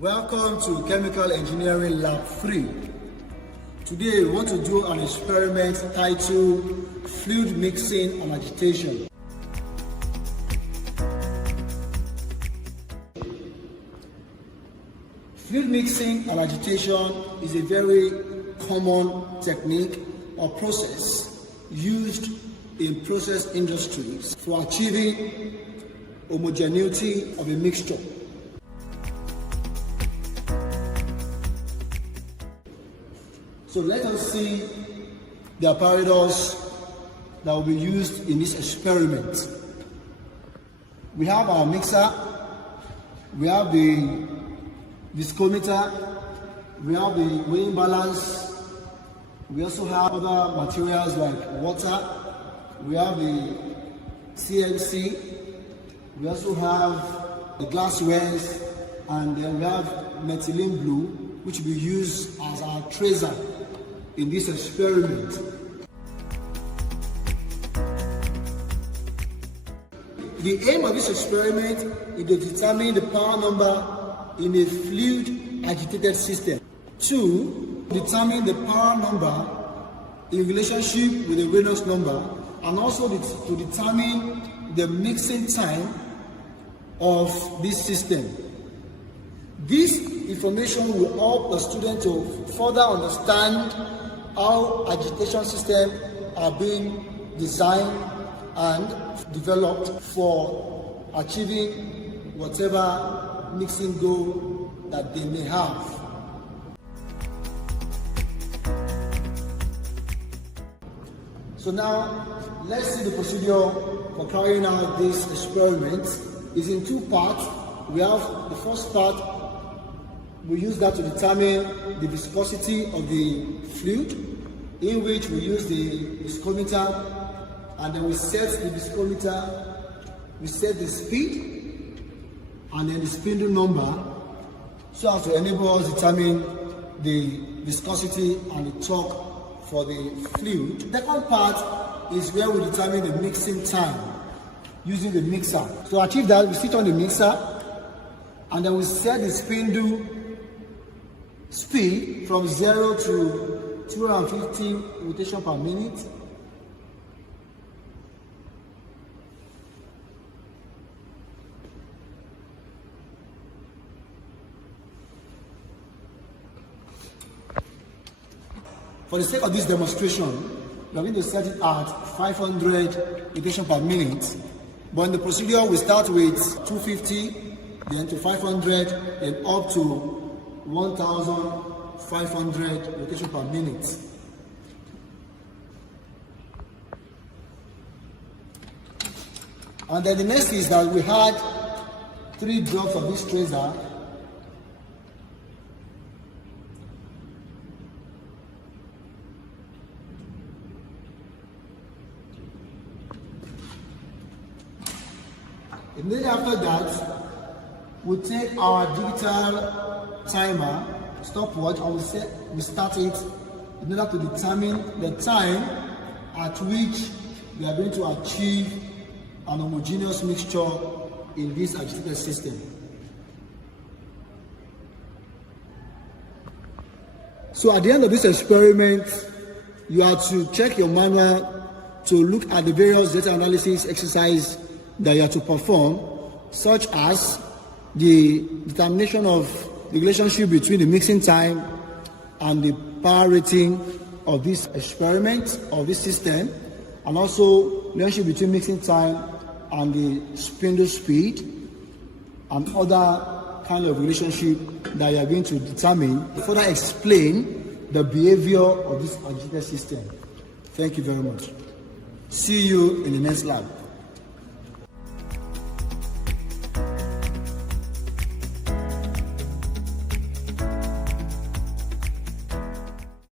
Welcome to Chemical Engineering Lab 3. Today we want to do an experiment titled Fluid Mixing and Agitation. Fluid mixing and agitation is a very common technique or process used in process industries for achieving homogeneity of a mixture. So let us see the apparatus that will be used in this experiment. We have our mixer, we have the viscometer, we have the weighing balance, we also have other materials like water, we have the CNC, we also have the glasswares, and then we have methylene blue, which will be used as our tracer in this experiment. The aim of this experiment is to determine the power number in a fluid agitated system. 2, determine the power number in relationship with the Reynolds number, and also to determine the mixing time of this system. This information will help the student to further understand how agitation systems are being designed and developed for achieving whatever mixing goal that they may have. So now, let's see the procedure for carrying out this experiment. It's in 2 parts. We have the first part. We use that to determine the viscosity of the fluid, in which we use the viscometer, and then we set the viscometer, we set the speed, and then the spindle number, so as to enable us to determine the viscosity and the torque for the fluid. The second part is where we determine the mixing time using the mixer. To achieve that, we sit on the mixer, and then we set the spindle speed from 0 to 250 rotation per minute. For the sake of this demonstration, we are going to set it at 500 rotation per minute. But in the procedure, we start with 250, then to 500, then up to 1,500 rotation per minute. And then the next is that we had 3 drops of this tracer. Immediately after that, we take our digital timer, stopwatch, and we start it in order to determine the time at which we are going to achieve an homogeneous mixture in this agitated system. So at the end of this experiment, you have to check your manual to look at the various data analysis exercises that you have to perform, such as the determination of the relationship between the mixing time and the power rating of this experiment, of this system, and also relationship between mixing time and the spindle speed, and other kind of relationship that you are going to determine to further explain the behavior of this agitated system. Thank you very much. See you in the next lab.